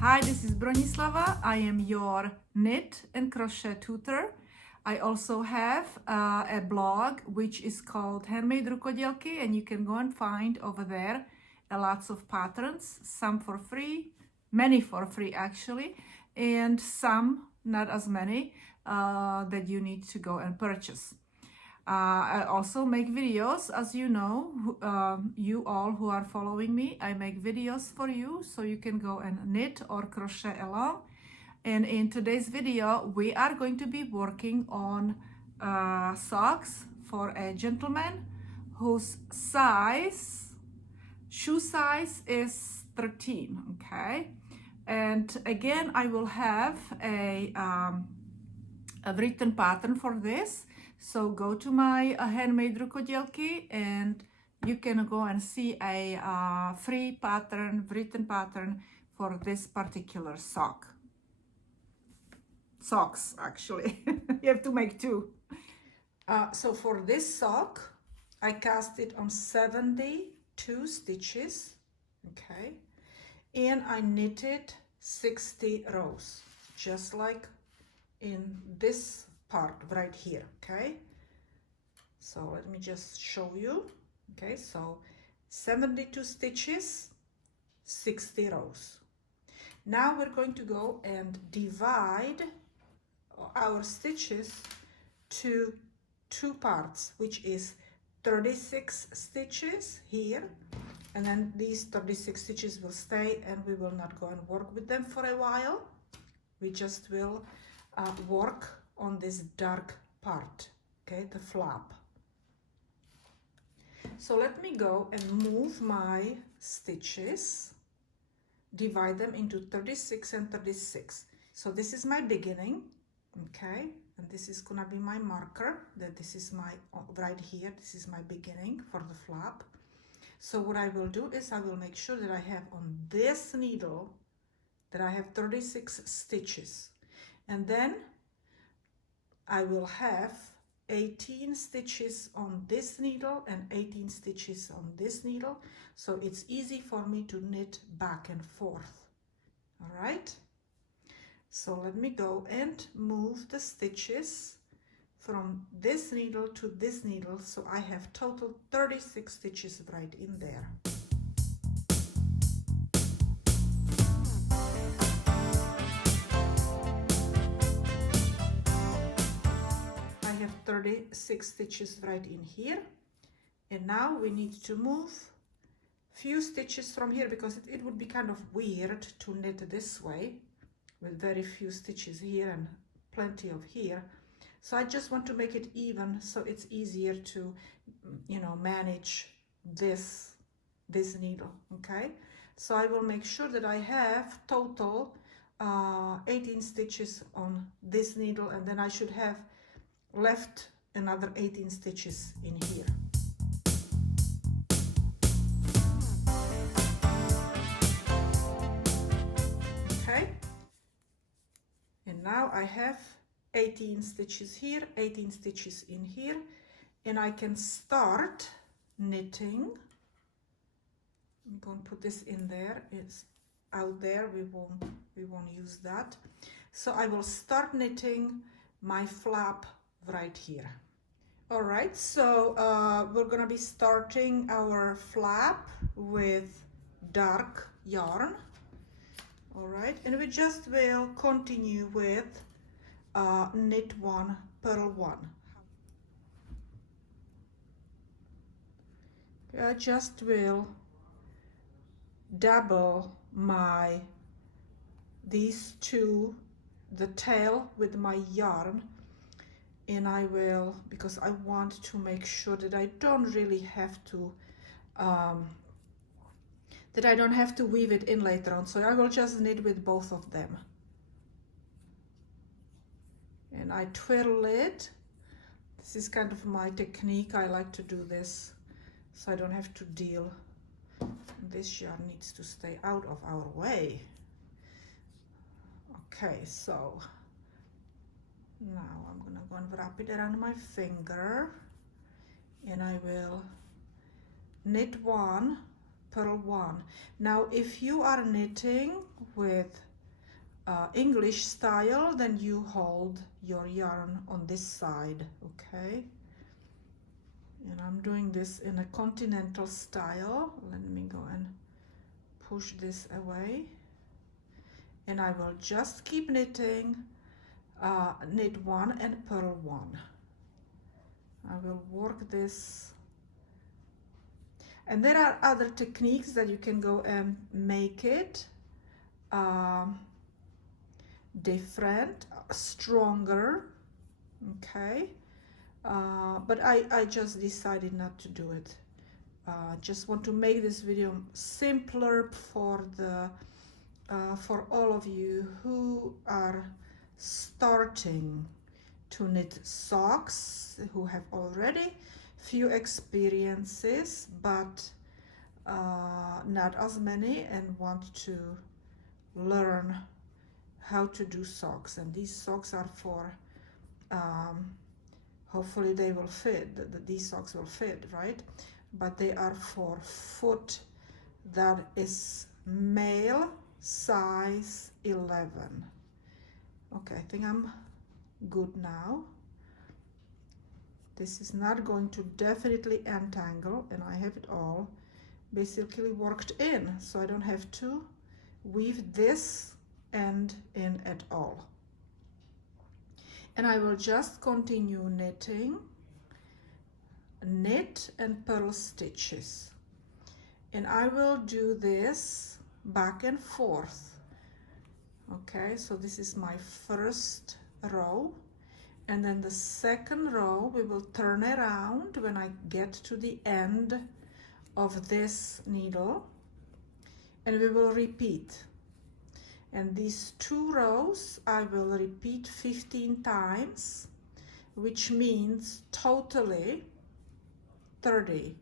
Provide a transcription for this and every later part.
Hi, this is Bronislava. I am your knit and crochet tutor. I also have a blog which is called HandMadeRukodelky, and you can go and find over there lots of patterns, some for free, many for free actually, and some not as many that you need to go and purchase. I also make videos, as you know, you all who are following me, I make videos for you so you can go and knit or crochet along. And in today's video, we are going to be working on socks for a gentleman whose shoe size is 13, okay? And again, I will have a written pattern for this. So go to my HandMadeRukodelky and you can go and see a free pattern, written pattern for this particular socks actually. You have to make two. So for this sock, I cast it on 72 stitches, okay, and I knitted 60 rows, just like in this part right here, okay? So let me just show you, okay? So 72 stitches, 60 rows. Now we're going to go and divide our stitches to two parts, which is 36 stitches here, and then these 36 stitches will stay and we will not go and work with them for a while. We just will work on this dark part, okay, the flap. So let me go and move my stitches, divide them into 36 and 36. So this is my beginning, okay, and this is gonna be my marker, that this is my, right here, this is my beginning for the flap. So what I will do is I will make sure that I have on this needle that I have 36 stitches, and then I will have 18 stitches on this needle and 18 stitches on this needle, so it's easy for me to knit back and forth. All right, so let me go and move the stitches from this needle to this needle, so I have total 36 stitches right in there. I have 36 stitches right in here, and now we need to move few stitches from here because it would be kind of weird to knit this way with very few stitches here and plenty of here. So I just want to make it even so it's easier to, you know, manage this needle, okay? So I will make sure that I have total 18 stitches on this needle, and then I should have left another 18 stitches in here. Okay, and now I have 18 stitches here, 18 stitches in here, and I can start knitting. I'm going to put this in there. It's out there, we won't use that. So I will start knitting my flap right here. All right, so we're gonna be starting our flap with dark yarn. All right, and we just will continue with knit one, purl one. I just will double these two, the tail with my yarn, and I will, because I want to make sure that I don't really have to weave it in later on, so I will just knit with both of them. And I twirl it. This is kind of my technique. I like to do this so I don't have to deal. This yarn needs to stay out of our way. Okay, so now I'm gonna go and wrap it around my finger, and I will knit one, purl one. Now if you are knitting with English style, then you hold your yarn on this side, okay? And I'm doing this in a continental style. Let me go and push this away. And I will just keep knitting, knit one and purl one. I will work this. And there are other techniques that you can go and make it different, stronger, okay? But I just decided not to do it. Just want to make this video simpler for all of you who are starting to knit socks, who have already few experiences but not as many, and want to learn how to do socks. And these socks are for hopefully they will fit, these socks will fit, right? But they are for foot that is male size 11. Okay, I think I'm good now. This is not going to definitely entangle, and I have it all basically worked in, so I don't have to weave this end in at all. And I will just continue knitting, knit and purl stitches, and I will do this back and forth. Okay, so this is my first row, and then the second row we will turn around when I get to the end of this needle, and we will repeat. And these 2 rows I will repeat 15 times, which means totally 30.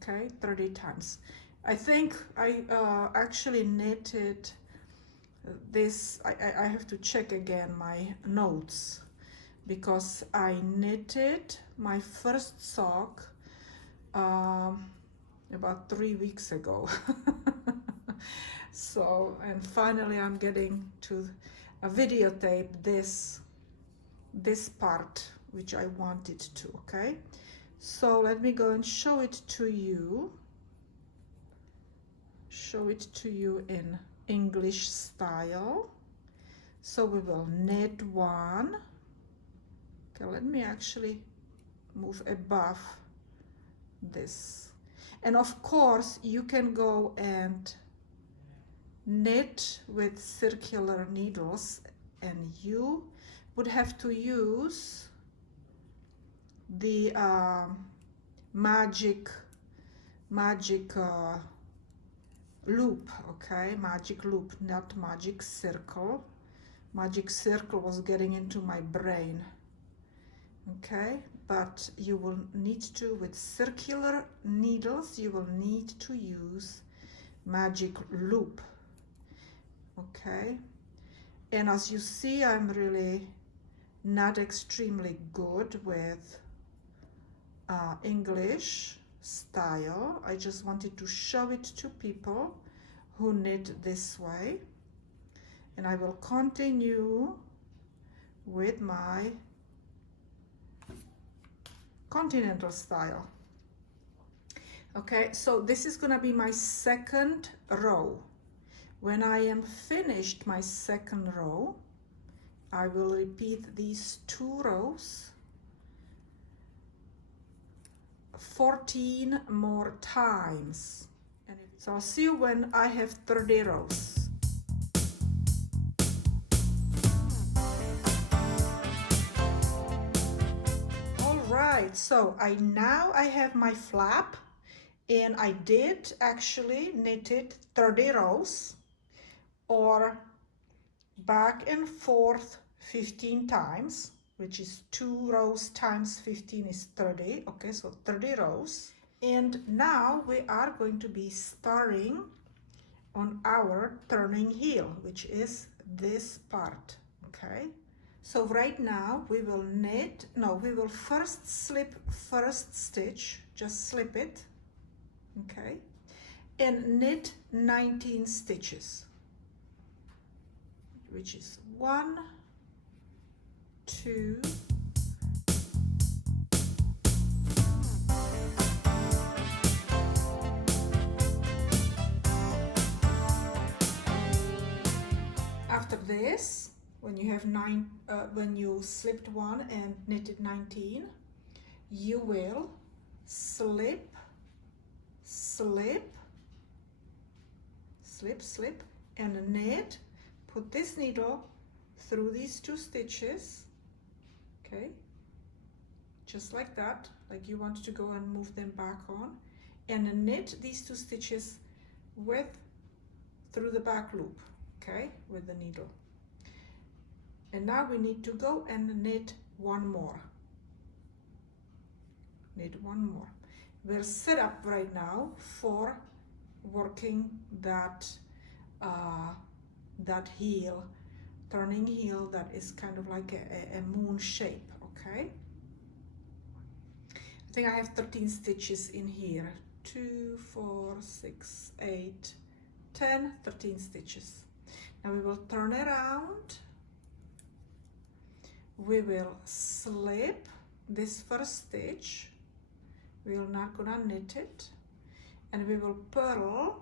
Okay, 30 times. I think I actually knitted this. I have to check again my notes, because I knitted my first sock about 3 weeks ago. So, and finally I'm getting to videotape this part, which I wanted to, okay? So let me go and show it to you. Show it to you in English style. So we will knit 1. Okay, let me actually move above this. And of course you can go and knit with circular needles, and you would have to use the magic loop, okay? Magic loop, not magic circle. Magic circle was getting into my brain, okay? But you will need to, with circular needles, you will need to use magic loop, okay? And as you see, I'm really not extremely good with English style. I just wanted to show it to people who knit this way, and I will continue with my continental style. Okay, so this is gonna be my second row. When I am finished my second row, I will repeat these 2 rows 14 more times. And so I'll see you when I have 30 rows. All right, so now I have my flap, and I did actually knitted 30 rows, or back and forth 15 times, which is 2 rows times 15 is 30. Okay, so 30 rows. And now we are going to be starting on our turning heel, which is this part. Okay, so right now we will knit, no, we will first slip first stitch, just slip it, okay, and knit 19 stitches. which is 1, 2, after this, when you have when you slipped 1 and knitted 19, you will slip, slip, slip, slip, and knit. Put this needle through these 2 stitches, okay, just like that, like you want to go and move them back on, and knit these 2 stitches through the back loop, okay, with the needle. And now we need to go and knit 1 more. Knit 1 more. We're set up right now for working that that heel, turning heel that is kind of like a moon shape, okay? I think I have 13 stitches in here. 2, 4, 6, 8, 10, 13 stitches. Now we will turn around. We will slip this first stitch. We're not gonna knit it, and we will purl.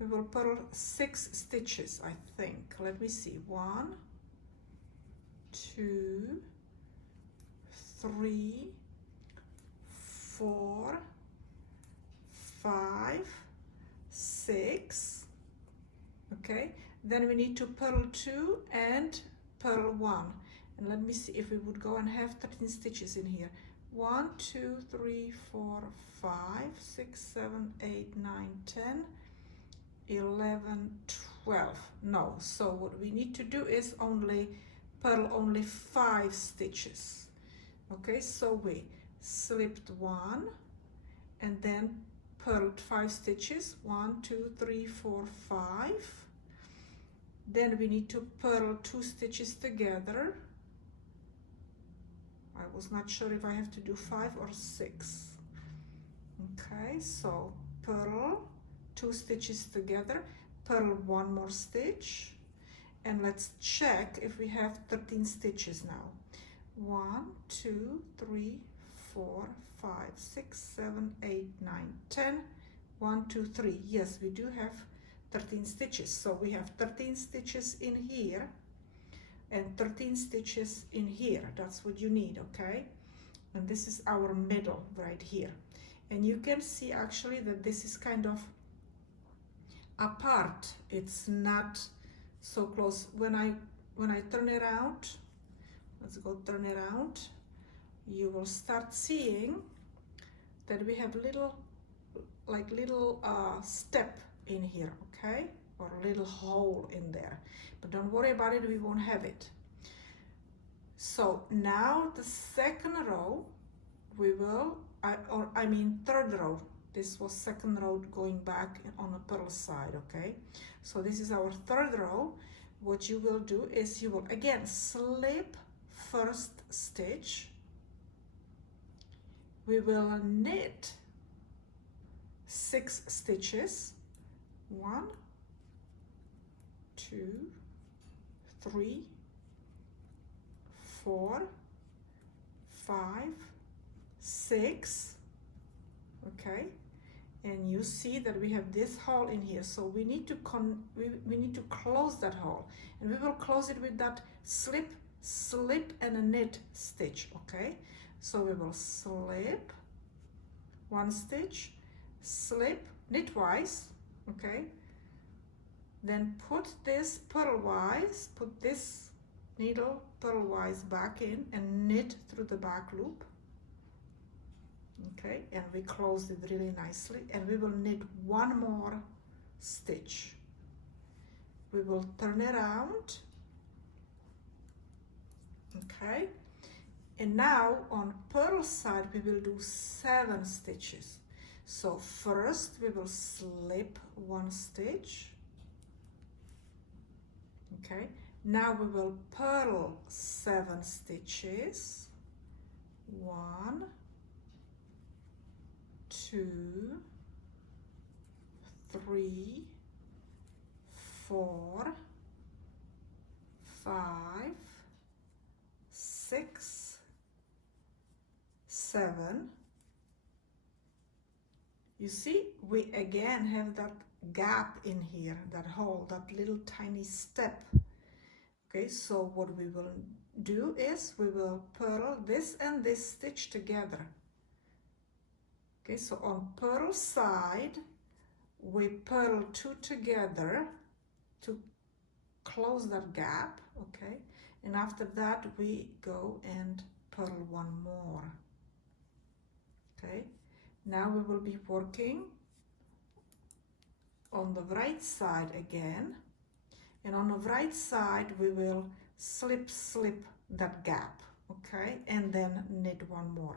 We will purl 6 stitches, I think. Let me see. 1, 2, 3, 4, 5, 6. Okay. Then we need to purl 2 and purl 1. And let me see if we would go and have 13 stitches in here. 1, 2, 3, 4, 5, 6, 7, 8, 9, 10, 11, 12. No, so what we need to do is purl only 5 stitches. Okay, so we slipped 1 and then purled 5 stitches. 1, 2, 3, 4, 5. Then we need to purl 2 stitches together. I was not sure if I have to do 5 or 6. Okay, so purl 2 stitches together, purl 1 more stitch, and let's check if we have 13 stitches now. 1, 2, 3, 4, 5, 6, 7, 8, 9, 10. 1, 2, 3. Yes, we do have 13 stitches. So we have 13 stitches in here and 13 stitches in here. That's what you need, okay? And this is our middle right here. And you can see actually that this is kind of apart. It's not so close. When I turn it out, let's go turn it out, you will start seeing that we have little step in here, okay, or a little hole in there, but don't worry about it, we won't have it. So now the second row we will, third row, this was second row going back on the purl side, okay? So this is our third row. What you will do is you will again slip first stitch. We will knit 6 stitches. 1, 2, 3, 4, 5, 6. Okay, and you see that we have this hole in here, so we need to we need to close that hole, and we will close it with that slip, slip, and a knit stitch. Okay, so we will slip 1 stitch, slip, knit twice. Okay, then put this purlwise, put this needle purlwise back in and knit through the back loop. Okay, and we closed it really nicely, and we will knit 1 more stitch. We will turn it around. Okay, and now on purl side we will do 7 stitches. So first we will slip 1 stitch. Okay, now we will purl 7 stitches. 1, 2, 3, 4, 5, 6, 7. You see, we again have that gap in here, that hole, that little tiny step. Okay, so what we will do is we will purl this and this stitch together. Okay, so on purl side, we purl 2 together to close that gap, okay? And after that, we go and purl 1 more, okay? Now we will be working on the right side again. And on the right side, we will slip that gap, okay? And then knit 1 more.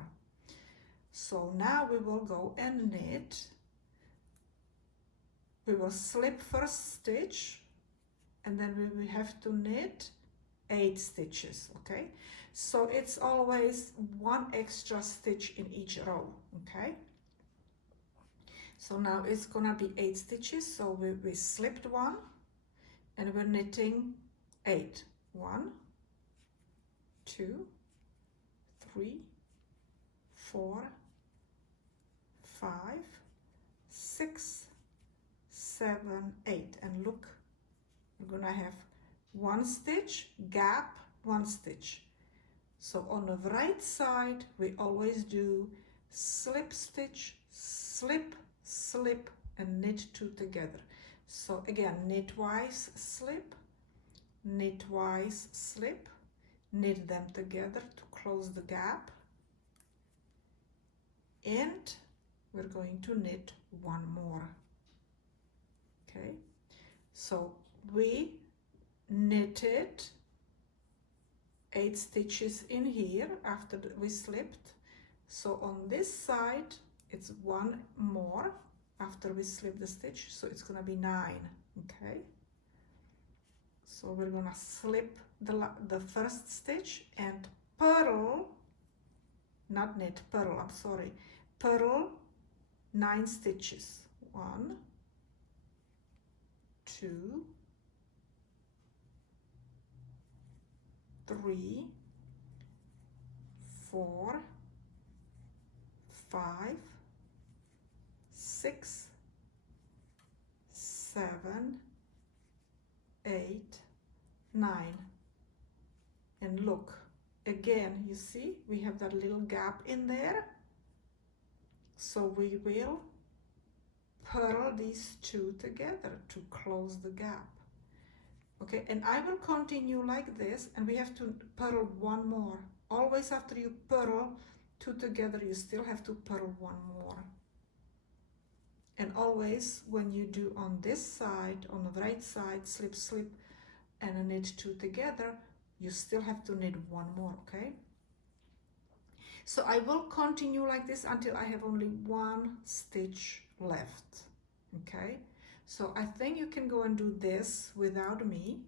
So now we will go and knit. We will slip first stitch, and then we will have to knit 8 stitches, okay? So it's always 1 extra stitch in each row, okay? So now it's gonna be 8 stitches, so we slipped 1, and we're knitting 8. 1, 2, 3, 4, 5, 6, 7, 8. And look, we're gonna have 1 stitch, gap, 1 stitch. So on the right side, we always do slip stitch, slip, slip, and knit 2 together. So again, knitwise slip, knitwise slip, knit them together to close the gap, and we're going to knit 1 more. Okay, so we knitted 8 stitches in here after we slipped. So on this side, it's 1 more after we slip the stitch, so it's gonna be 9. Okay, so we're gonna slip the first stitch and purl, not knit, purl, I'm sorry, purl 9 stitches. 1, 2, 3, 4, 5, 6, 7, 8, 9. And look, again, you see, we have that little gap in there. So we will purl these 2 together to close the gap. Okay, and I will continue like this, and we have to purl 1 more. Always after you purl 2 together, you still have to purl 1 more. And always when you do on this side, on the right side, slip, slip, and knit 2 together, you still have to knit 1 more, okay? So I will continue like this until I have only 1 stitch left, okay? So I think you can go and do this without me.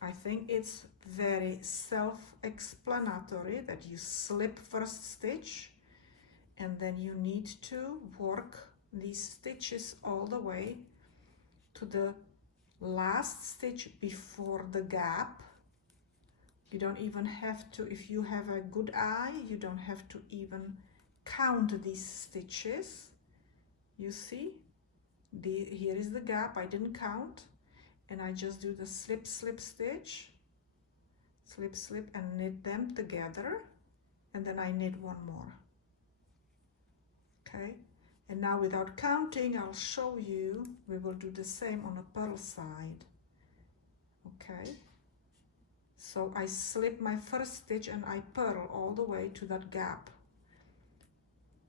I think it's very self-explanatory that you slip first stitch, and then you need to work these stitches all the way to the last stitch before the gap. You don't even have to, if you have a good eye, you don't have to even count these stitches. You see, here is the gap, I didn't count, and I just do the slip, slip stitch, slip, slip, and knit them together, and then I knit 1 more. Okay, and now without counting, I'll show you, we will do the same on the purl side. Okay, so I slip my first stitch and I purl all the way to that gap,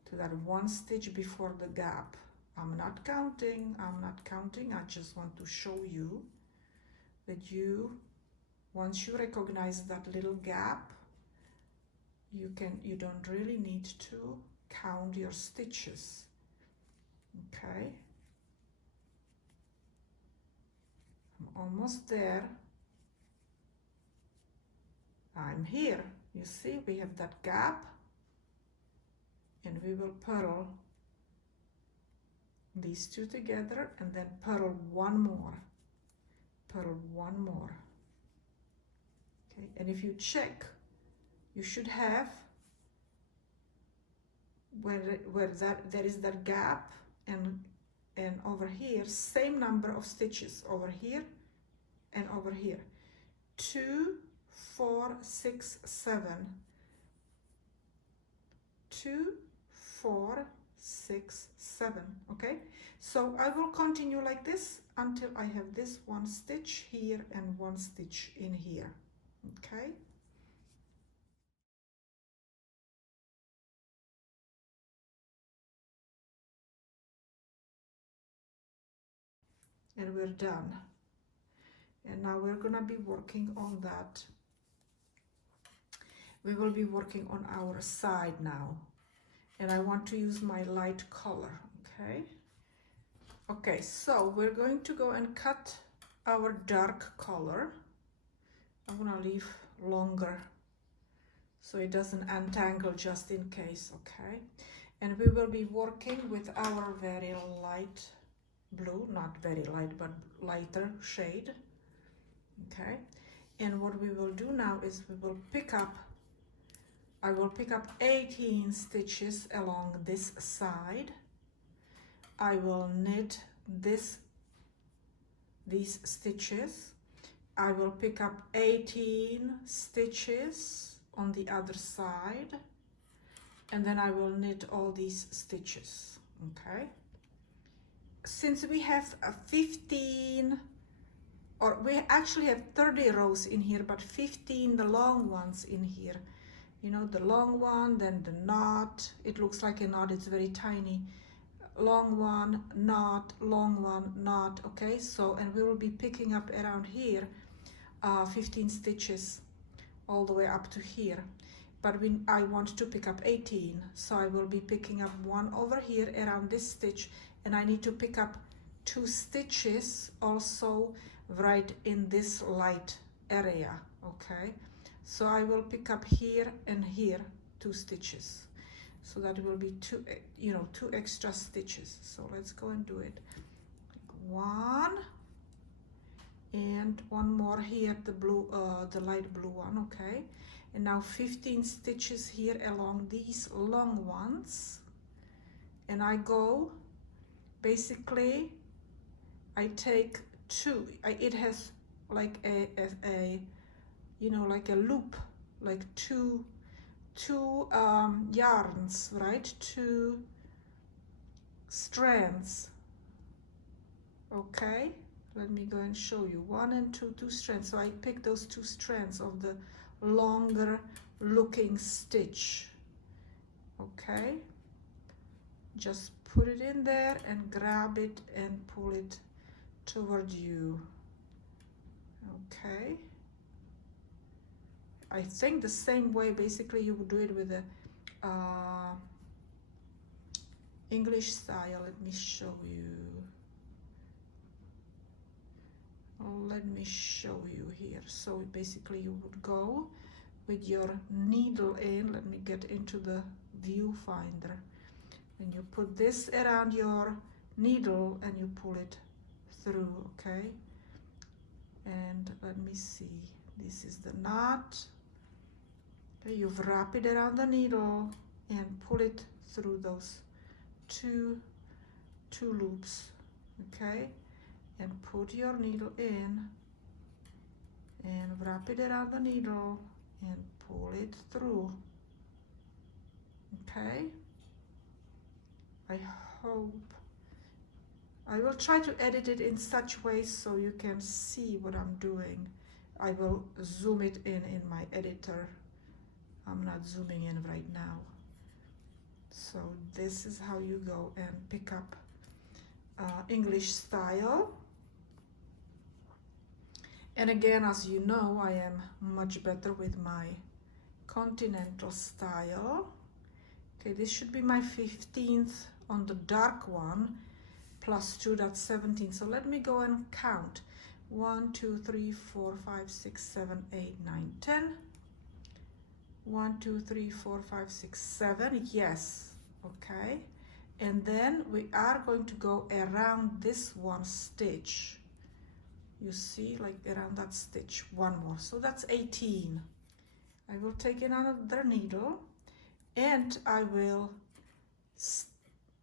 to that 1 stitch before the gap. I'm not counting, I just want to show you that once you recognize that little gap, you don't really need to count your stitches. Okay, I'm almost there. I'm here. You see, we have that gap, and we will purl these 2 together, and then purl 1 more, purl 1 more. Okay, and if you check, you should have where there is that gap, and over here same number of stitches over here and over here. 2, 4, 6, 7. 2, 4, 6, 7. Okay, so I will continue like this until I have this one stitch here and one stitch in here. Okay, and we're done. And now we're gonna be working on that. We will be working on our side now, and I want to use my light color. Okay, okay, so we're going to go and cut our dark color. I'm gonna leave longer so it doesn't untangle, just in case. Okay, and we will be working with our very light blue, not very light but lighter shade. Okay, and what we will do now is we will pick up, I will pick up 18 stitches along this side. I will knit these stitches. I will pick up 18 stitches on the other side, and then I will knit all these stitches. Okay, since we have 15, or we actually have 30 rows in here, but 15 the long ones in here, you know, the long one, then the knot, it looks like a knot, it's very tiny, long one, knot, long one, knot. Okay, so, and we will be picking up around here 15 stitches all the way up to here, but I want to pick up 18, so I will be picking up one over here around this stitch, and I need to pick up 2 stitches also right in this light area. Okay, so I will pick up here and here 2 stitches, so that will be 2, you know, 2 extra stitches. So let's go and do it. 1 and one more here, the blue, the light blue one. Okay, and now 15 stitches here along these long ones, and I go, basically I take 2, it has like a you know, like a loop, like two yarns, right, 2 strands. Okay, let me go and show you. 1 and 2 strands. So I pick those 2 strands of the longer looking stitch. Okay, just put it in there and grab it and pull it toward you. Okay, I think the same way basically you would do it with the English style. Let me show you. Let me show you here. So basically you would go with your needle in, let me get into the viewfinder, and you put this around your needle and you pull it through. Okay, and let me see, this is the knot. Okay, you wrap it around the needle and pull it through those two loops. Okay, and put your needle in and wrap it around the needle and pull it through. Okay, I hope I will try to edit it in such ways so you can see what I'm doing. I will zoom it in my editor. I'm not zooming in right now. So this is how you go and pick up English style. And again, as you know, I am much better with my continental style. Okay, this should be my 15th on the dark one, plus 2, that's 17. So let me go and count. 1, 2, 3, 4, 5, 6, 7, 8, 9, 10. 1, 2, 3, 4, 5, 6, 7. Yes. Okay. And then we are going to go around this one stitch. You see, like around that stitch, one more. So that's 18. I will take another needle and I will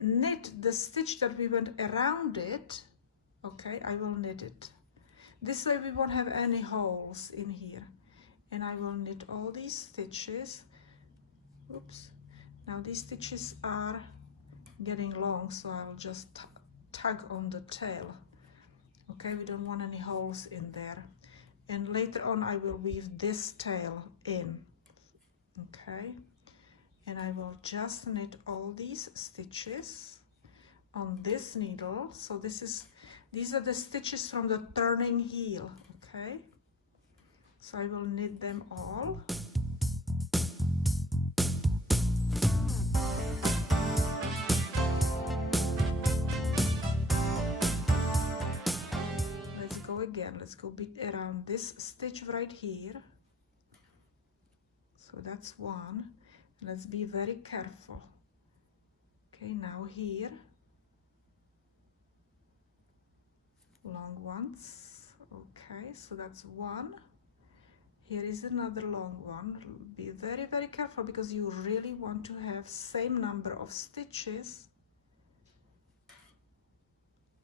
knit the stitch that we went around it. Okay, I will knit it. This way we won't have any holes in here. And I will knit all these stitches. Oops. Now these stitches are getting long, so I'll just tug on the tail. Okay, we don't want any holes in there. And later on I will weave this tail in. Okay, and I will just knit all these stitches on this needle. So these are the stitches from the turning heel. Okay, so I will knit them all. Let's go again. Let's go bit around this stitch right here. So that's one. Let's be very careful. Okay, now here, long ones. Okay, so that's one. Here is another long one. Be very, very careful because you really want to have same number of stitches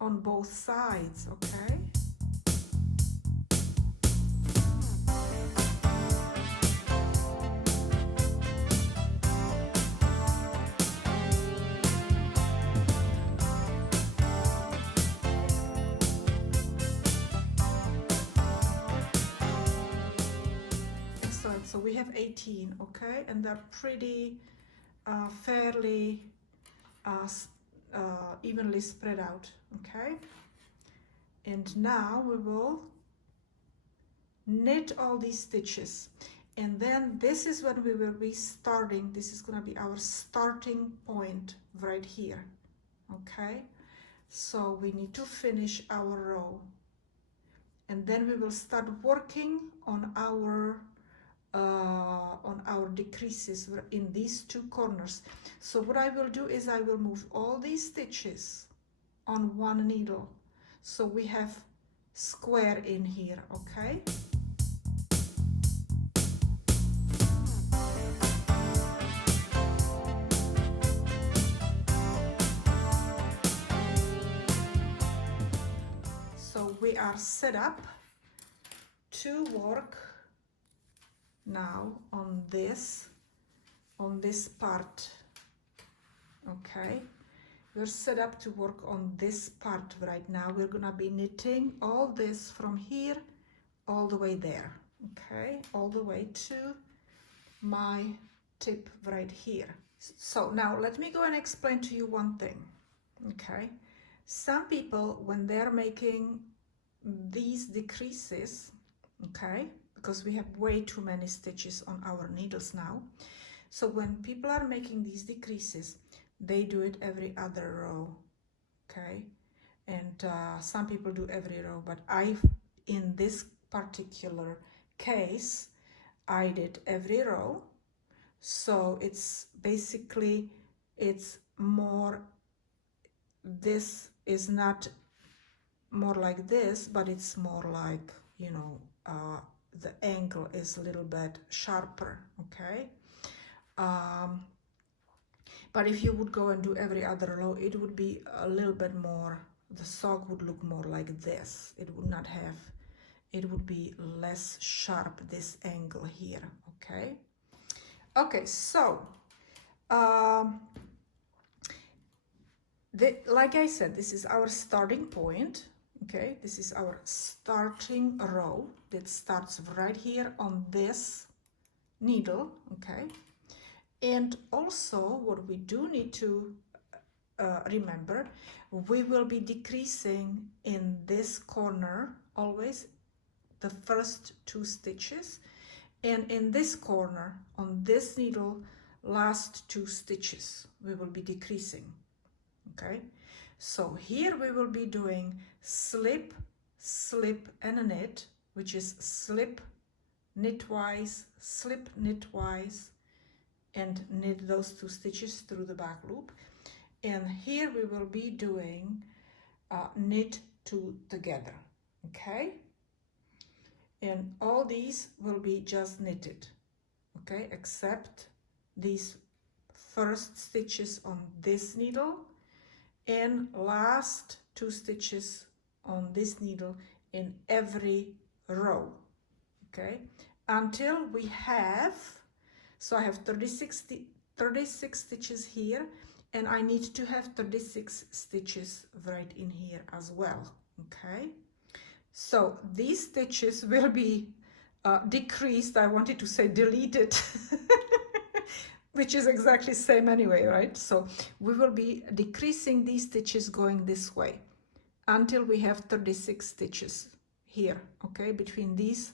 on both sides, okay? So we have 18, okay, and they're pretty fairly evenly spread out, okay. And now we will knit all these stitches, and then this is when we will be starting. This is going to be our starting point right here, okay. So we need to finish our row, and then we will start working on our decreases in these two corners. So what I will do is I will move all these stitches on one needle, so we have square in here, okay. So we are set up to work now on this part, okay. We're set up to work on this part right now. We're gonna be knitting all this from here all the way there, okay, all the way to my tip right here. So now let me go and explain to you one thing, okay. Some people, when they're making these decreases, okay, because we have way too many stitches on our needles now. So when people are making these decreases, they do it every other row, okay? And some people do every row, but in this particular case, I did every row. So it's basically, it's more, this is not more like this, but it's more like, you know, the angle is a little bit sharper, okay. But if you would go and do every other row, it would be a little bit more, the sock would look more like this. It would not have, it would be less sharp, this angle here, okay. Okay, so like I said, this is our starting point. Okay, this is our starting row that starts right here on this needle, okay. And also what we do need to remember, we will be decreasing in this corner always the first two stitches, and in this corner on this needle last two stitches we will be decreasing, okay. So here we will be doing slip, slip and knit, which is slip, knitwise, slip, knitwise, and knit those two stitches through the back loop. And here we will be doing knit two together, okay? And all these will be just knitted, okay, except these first stitches on this needle and last 2 stitches on this needle in every row, okay, until we have, so I have 36 stitches here, and I need to have 36 stitches right in here as well, okay? So these stitches will be decreased, I wanted to say deleted, which is exactly same anyway, right? So we will be decreasing these stitches going this way until we have 36 stitches here, okay, between these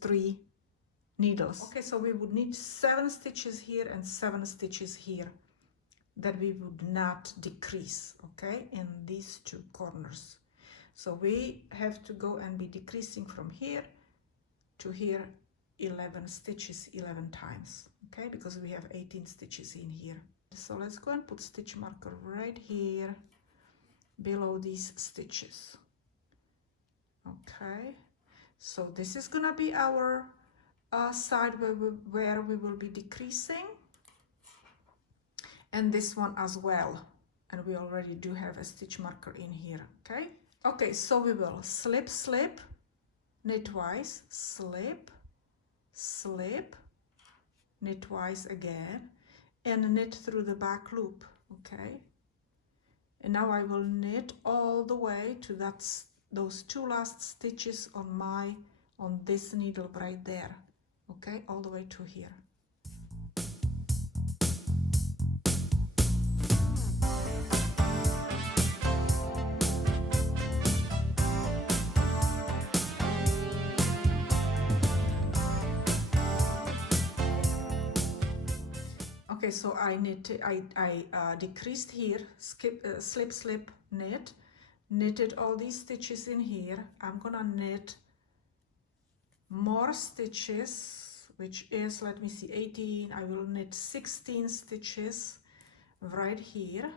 3 needles. Okay, so we would need 7 stitches here and 7 stitches here that we would not decrease, okay, in these 2 corners. So we have to go and be decreasing from here to here 11 stitches 11 times, okay, because we have 18 stitches in here. So let's go and put stitch marker right here below these stitches, okay? So this is gonna be our side where we will be decreasing, and this one as well, and we already do have a stitch marker in here, okay? Okay, so we will slip, slip, knit twice, slip, slip, knit twice again, and knit through the back loop, okay? And now I will knit all the way to those 2 last stitches on this needle right there, okay, all the way to here. Okay, so I decreased here, slip, slip, knit, knitted all these stitches in here. I'm gonna knit more stitches, which is, let me see, 18. I will knit 16 stitches right here.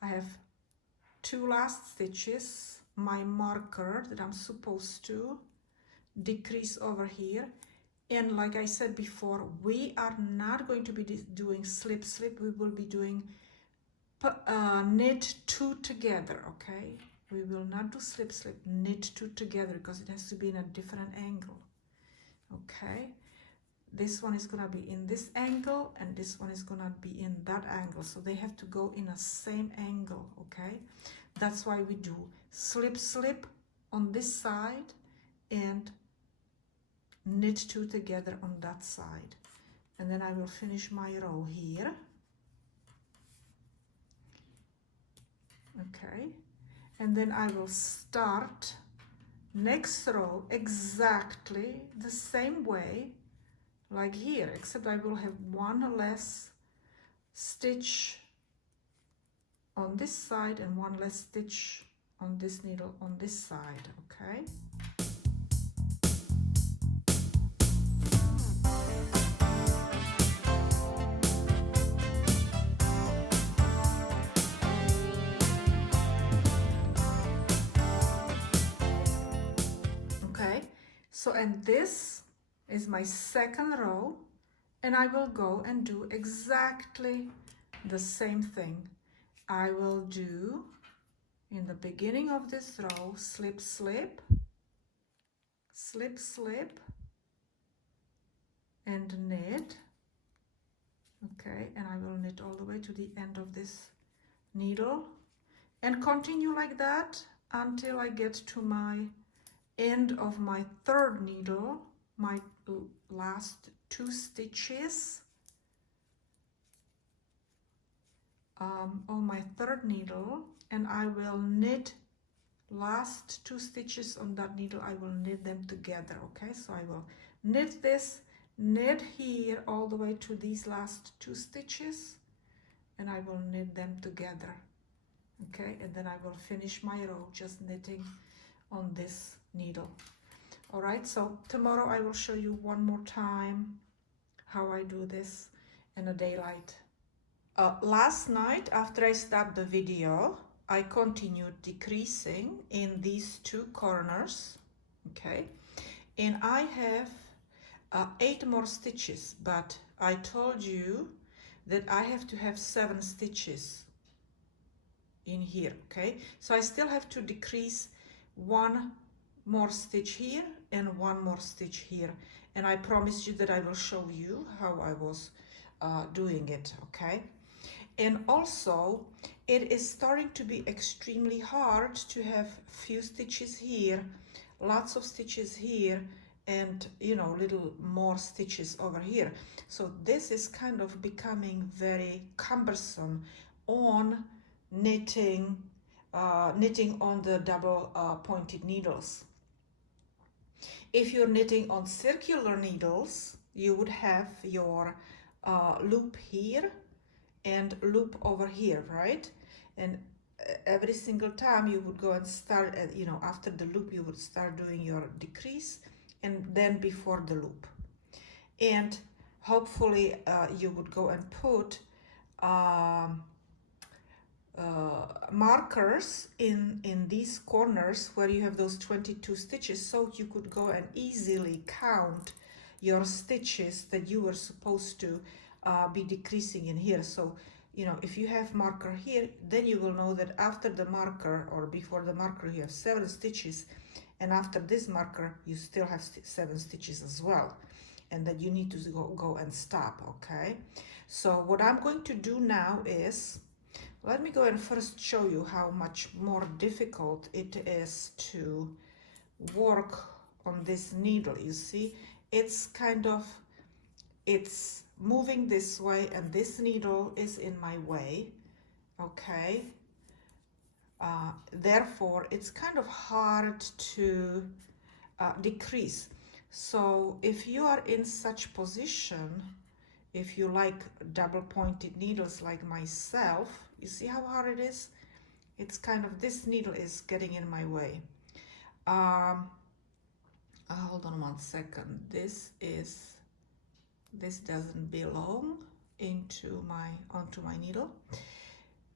I have 2 last stitches, my marker that I'm supposed to decrease over here, and like I said before, we are not going to be doing slip, slip. We will be doing knit 2 together, okay? We will not do slip, slip, knit 2 together because it has to be in a different angle, okay? This one is gonna be in this angle and this one is gonna be in that angle, so they have to go in a same angle, okay? That's why we do slip, slip on this side and knit 2 together on that side, and then I will finish my row here, okay? And then I will start next row exactly the same way like here, except I will have 1 less stitch on this side and 1 less stitch on this needle on this side, okay? Okay, so and this is my second row, and I will go and do exactly the same thing. I will do in the beginning of this row slip, slip, slip, slip, and knit, okay, and I will knit all the way to the end of this needle and continue like that until I get to my end of my 3rd needle, my last 2 stitches on my 3rd needle, and I will knit last 2 stitches on that needle. I will knit them together, okay? So I will knit this, knit here all the way to these last 2 stitches, and I will knit them together, okay? And then I will finish my row just knitting on this needle. All right, so tomorrow I will show you one more time how I do this in the daylight. Last night, after I stopped the video, I continued decreasing in these two corners, okay? And I have 8 more stitches, but I told you that I have to have 7 stitches in here, okay? So I still have to decrease 1 more stitch here and 1 more stitch here. And I promised you that I will show you how I was doing it, okay? And also, it is starting to be extremely hard to have few stitches here, lots of stitches here, and you know, little more stitches over here. So this is kind of becoming very cumbersome on knitting on the double pointed needles. If you're knitting on circular needles, you would have your loop here and loop over here, right? And every single time you would go and start at, you know, after the loop you would start doing your decrease, and then before the loop. And hopefully you would go and put markers in these corners where you have those 22 stitches, so you could go and easily count your stitches that you were supposed to be decreasing in here. So you know, if you have marker here, then you will know that after the marker or before the marker you have 7 stitches, and after this marker you still have 7 stitches as well, and that you need to go and stop, okay? So what I'm going to do now is, let me go and first show you how much more difficult it is to work on this needle. You see, it's kind of, it's moving this way and this needle is in my way, okay? Therefore, it's kind of hard to decrease. So if you are in such position, if you like double pointed needles like myself, you see how hard it is? It's kind of, this needle is getting in my way. Hold on 1 second. This doesn't belong onto my needle.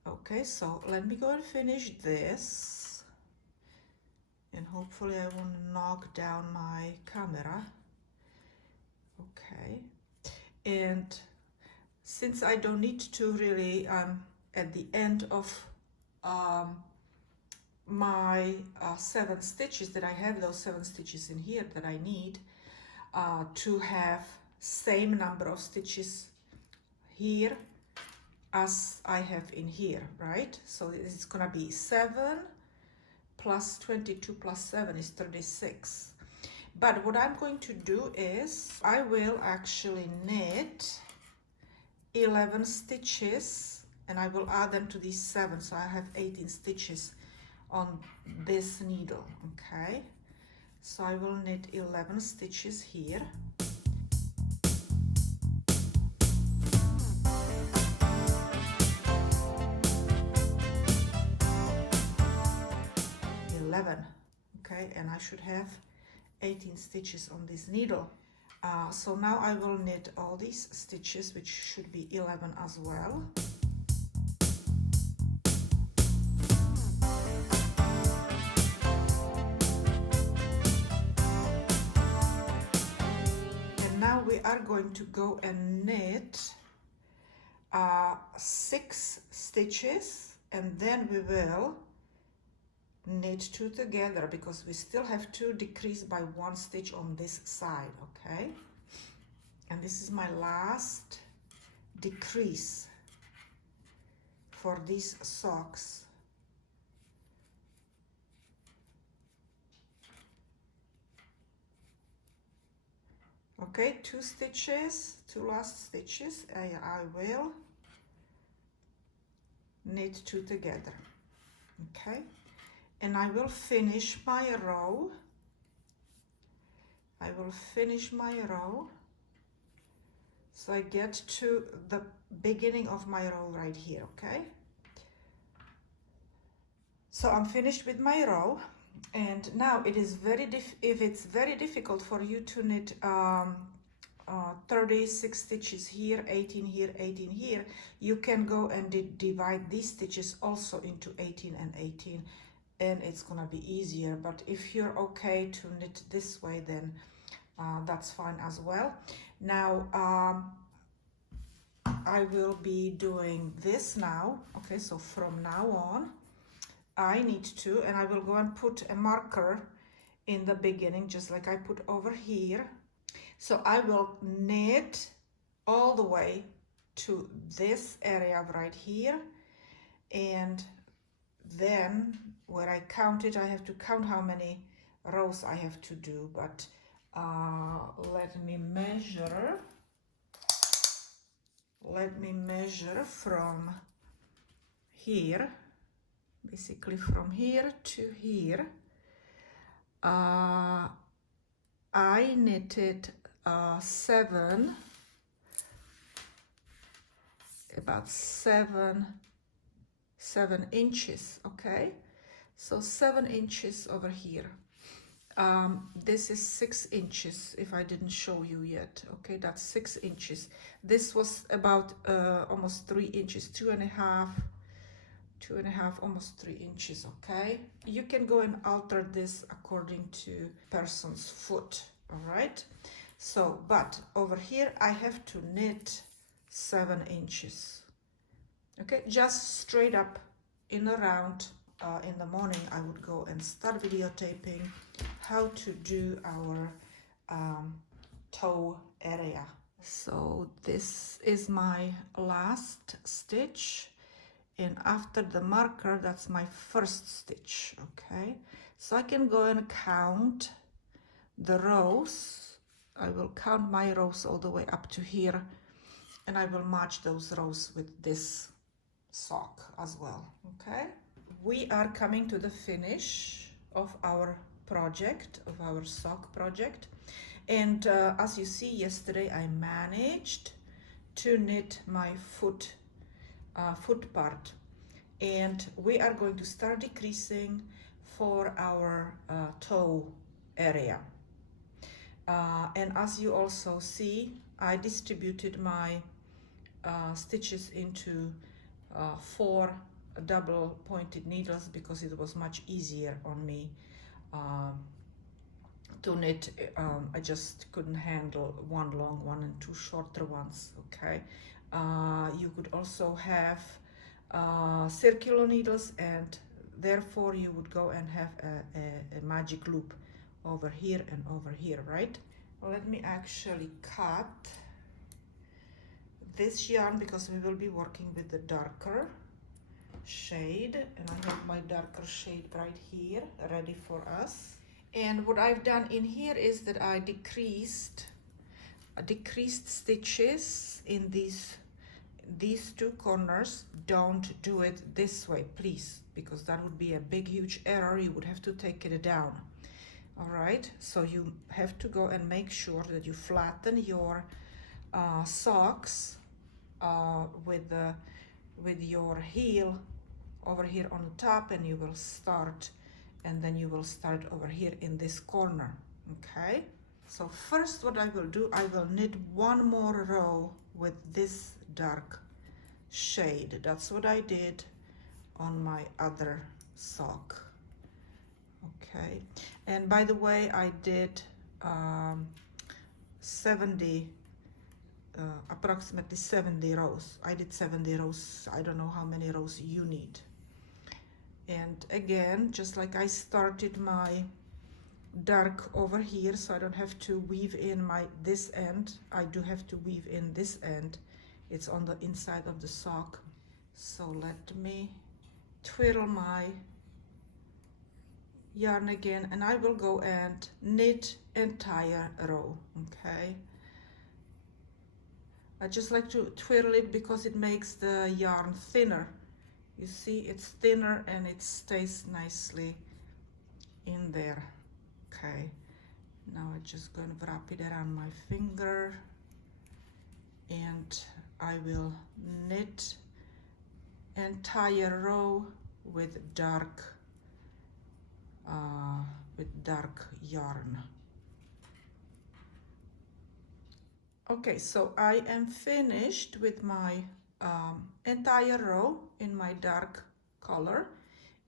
Okay, so let me go and finish this, and hopefully I won't knock down my camera. Okay, and since I don't need to really at the end of my 7 stitches, that I have those 7 stitches in here that I need to have same number of stitches here as I have in here, right? So it's gonna be 7 plus 22 plus 7 is 36. But what I'm going to do is I will actually knit 11 stitches, and I will add them to these 7, so I have 18 stitches on this needle, okay? So I will knit 11 stitches here. Okay, and I should have 18 stitches on this needle. So now I will knit all these stitches, which should be 11 as well. And now we are going to go and knit 6 stitches, and then we will knit 2 together, because we still have to decrease by 1 stitch on this side, okay? And this is my last decrease for these socks. Okay, 2 stitches, 2 last stitches, I will knit 2 together, okay? And I will finish my row. I will finish my row. So I get to the beginning of my row right here, okay? So I'm finished with my row. And now it is if it's very difficult for you to knit 36 stitches here, 18 here, 18 here, you can go and divide these stitches also into 18 and 18, and it's gonna be easier. But if you're okay to knit this way, then that's fine as well. Now I will be doing this now. Okay, so from now on I need to, and I will go and put a marker in the beginning, just like I put over here. So I will knit all the way to this area right here, and then where I count it, I have to count how many rows I have to do, but let me measure from here, basically from here to here. I knitted about seven inches. Okay, so 7 inches over here. This is 6 inches, if I didn't show you yet. Okay, that's 6 inches. This was about almost 3 inches, two and a half, almost 3 inches. Okay, you can go and alter this according to person's foot. All right, so but over here I have to knit 7 inches. Okay, just straight up in a round. In the morning I would go and start videotaping how to do our toe area. So this is my last stitch, and after the marker, that's my first stitch. Okay, so I can go and count the rows. I will count my rows all the way up to here, and I will match those rows with this sock as well. Okay, we are coming to the finish of our project, of our sock project, and as you see, yesterday I managed to knit my foot part, and we are going to start decreasing for our toe area. And as you also see, I distributed my stitches into 4 double pointed needles because it was much easier on me to knit. I just couldn't handle one long one and 2 shorter ones. Okay, you could also have circular needles, and therefore you would go and have a magic loop over here and over here, right? Let me actually cut this yarn because we will be working with the darker shade, and I have my darker shade right here ready for us. And what I've done in here is that I decreased stitches in these 2 corners. Don't do it this way, please, because that would be a big huge error. You would have to take it down. All right, so you have to go and make sure that you flatten your socks with your heel over here on the top, and you will start, and then you will start over here in this corner. Okay, so first what I will do, I will knit 1 more row with this dark shade. That's what I did on my other sock. Okay, and by the way, I did approximately 70 rows. I did 70 rows. I don't know how many rows you need. And again, just like I started my dark over here, so I don't have to weave in this end, I do have to weave in this end. It's on the inside of the sock. So let me twirl my yarn again, and I will go and knit entire row. Okay, I just like to twirl it because it makes the yarn thinner. You see, it's thinner and it stays nicely in there. Okay, now I'm just going to wrap it around my finger, and I will knit entire row with dark with dark yarn. Okay, so I am finished with my entire row in my dark color,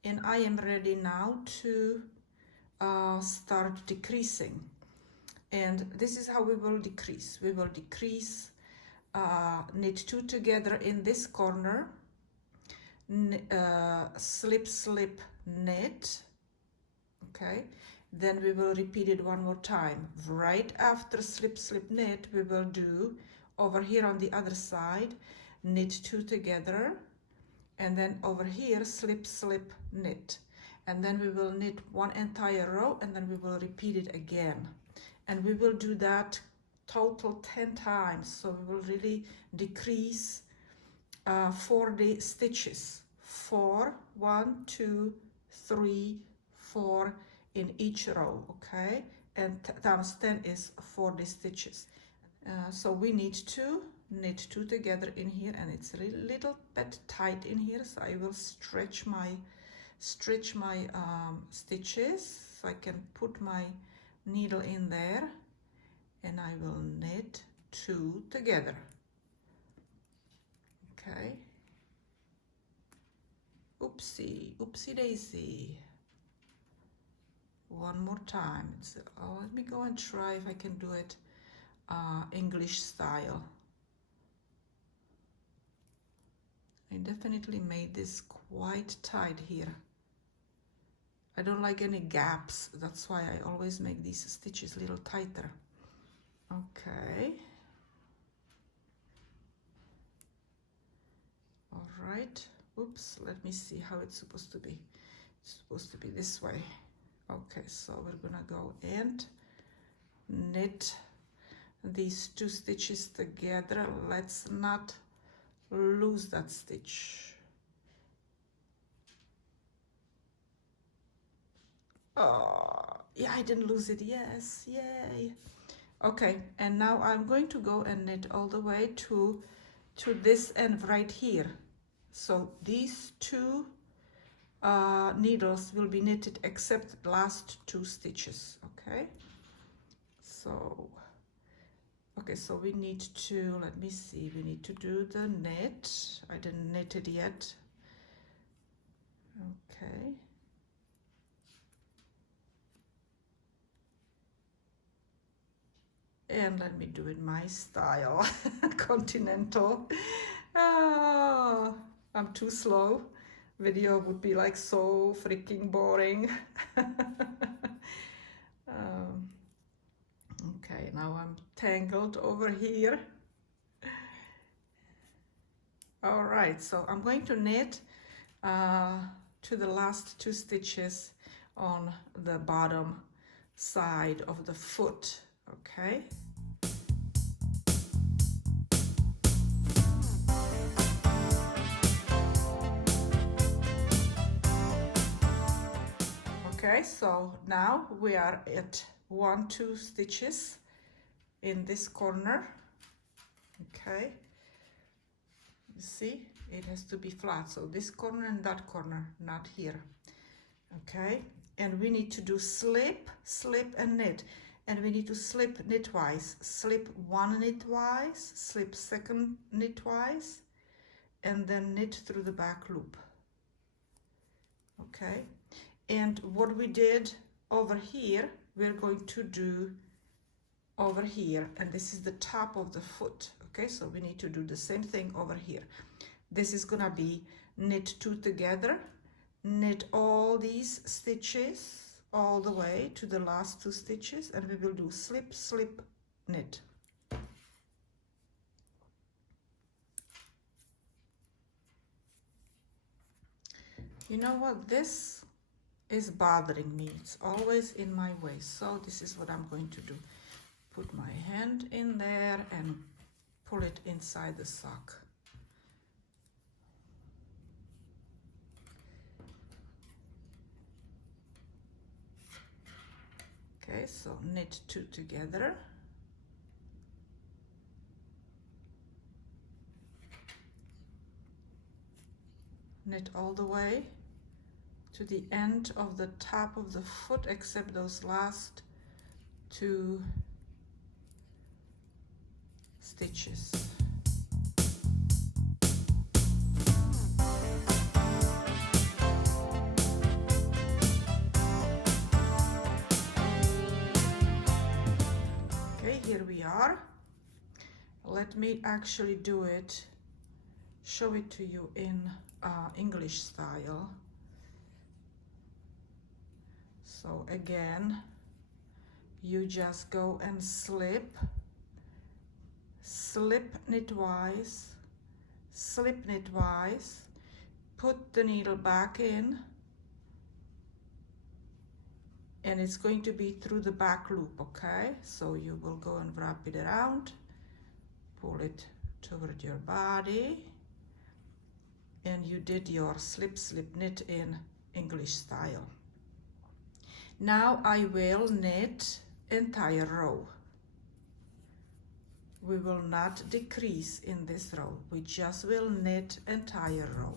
and I am ready now to start decreasing. And this is how we will decrease. We will decrease, knit 2 together in this corner, slip, slip, knit, okay? Then we will repeat it one more time. Right after slip, slip, knit, we will do over here on the other side, knit 2 together, and then over here, slip, slip, knit. And then we will knit one entire row, and then we will repeat it again. And we will do that total 10 times. So we will really decrease 40 stitches. 4, 1, 2, 3, 4 in each row, okay? And times 10 is 40 stitches. So we need to knit 2 together in here, and it's a little bit tight in here, so I will stretch my stitches so I can put my needle in there, and I will knit 2 together. Okay. Oopsie daisy. One more time. Let me go and try if I can do it English style. I definitely made this quite tight here. I don't like any gaps, that's why I always make these stitches a little tighter. Okay. All right. Oops, let me see how it's supposed to be. It's supposed to be this way. Okay, so we're gonna go and knit these 2 stitches together. Let's not lose that stitch. Oh, yeah, I didn't lose it. Yes, yay. Okay, and now I'm going to go and knit all the way to this end right here. So these 2 needles will be knitted except the last 2 stitches, okay? So, okay, so we need to, let me see, we need to do the knit. I didn't knit it yet. Okay. And let me do it my style, continental. Oh, I'm too slow. Video would be like so freaking boring. Okay, now I'm tangled over here. All right, so I'm going to knit to the last 2 stitches on the bottom side of the foot, okay? Okay, so now we are at 1, 2 stitches in this corner. Okay, you see, it has to be flat, so this corner and that corner, not here. Okay, and we need to do slip, slip and knit, and we need to slip knitwise, slip 1 knitwise, slip 2nd knitwise, and then knit through the back loop. Okay, and what we did over here, we're going to do over here, and this is the top of the foot. Okay, so we need to do the same thing over here. This is gonna be knit 2 together, knit all these stitches all the way to the last 2 stitches, and we will do slip, slip, knit. You know what, this is bothering me. It's always in my way, so this is what I'm going to do. Put my hand in there and pull it inside the sock. Okay, so knit 2 together. Knit all the way to the end of the top of the foot, except those last 2 stitches. Okay, here we are. Let me actually do it, show it to you in English style. So again, you just go and slip knitwise, slip knitwise, put the needle back in, and it's going to be through the back loop, okay? So you will go and wrap it around, pull it toward your body, and you did your slip knit in English style. Now I will knit entire row. We will not decrease in this row. We just will knit entire row.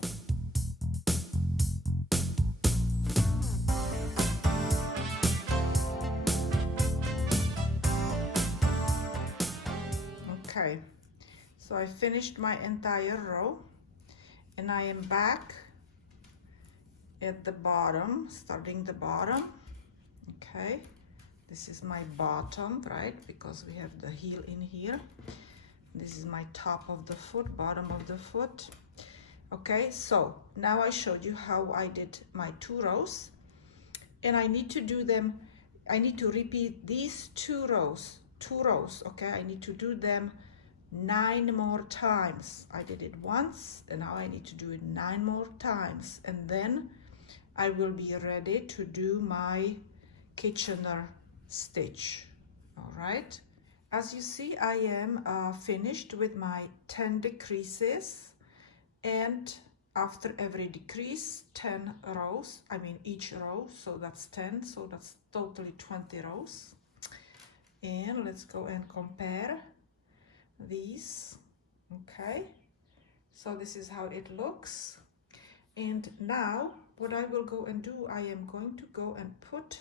Okay, so I finished my entire row, and I am back at the bottom, starting the bottom. Okay, this is my bottom, right? Because we have the heel in here. This is my top of the foot, bottom of the foot. Okay, so now I showed you how I did my 2 rows, and I need to do them, I need to repeat these 2 rows, okay? I need to do them 9 more times. I did it once, and now I need to do it 9 more times, and then I will be ready to do my Kitchener stitch. All right, as you see, I am finished with my 10 decreases, and after every decrease 10 rows, I mean each row, so that's 10, so that's totally 20 rows. And let's go and compare these. Okay, so this is how it looks. And now what I will go and do, I am going to go and put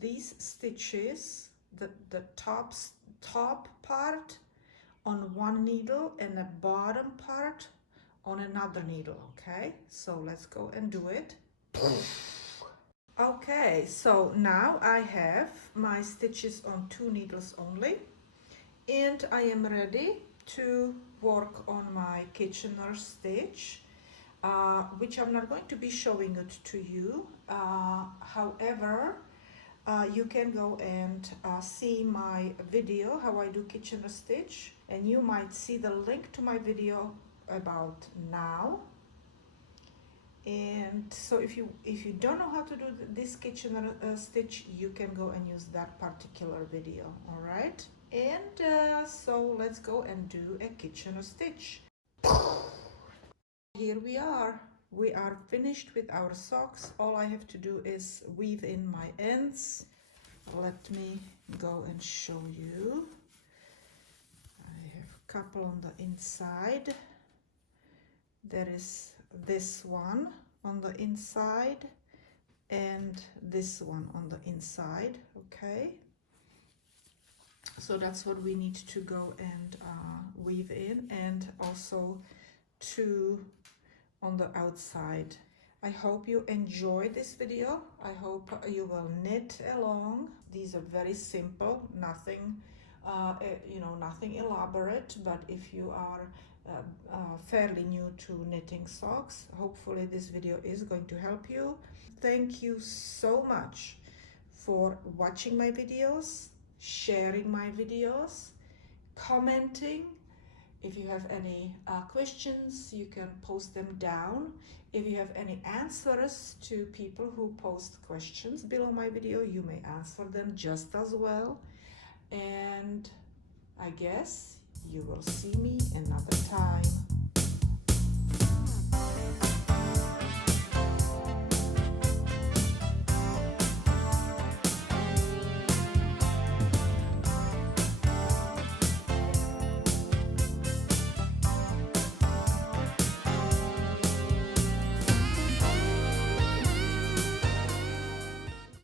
these stitches, the top part on one needle and the bottom part on another needle. Okay, so let's go and do it. Okay, so now I have my stitches on 2 needles only, and I am ready to work on my Kitchener stitch, which I'm not going to be showing it to you. However, you can go and see my video how I do Kitchener stitch, and you might see the link to my video about now. And so if you don't know how to do this Kitchener stitch, you can go and use that particular video. All right, and so let's go and do a Kitchener stitch. Here we are finished with our socks. All I have to do is weave in my ends. Let me go and show you. I have a couple on the inside. There is this one on the inside and this one on the inside. Okay, so that's what we need to go and weave in, and also 2 on the outside. I hope you enjoyed this video. I hope you will knit along. These are very simple, nothing nothing elaborate, but if you are fairly new to knitting socks, hopefully this video is going to help you. Thank you so much for watching my videos, sharing my videos, commenting. If you have any questions, you can post them down. If you have any answers to people who post questions below my video, you may answer them just as well. And I guess you will see me another time.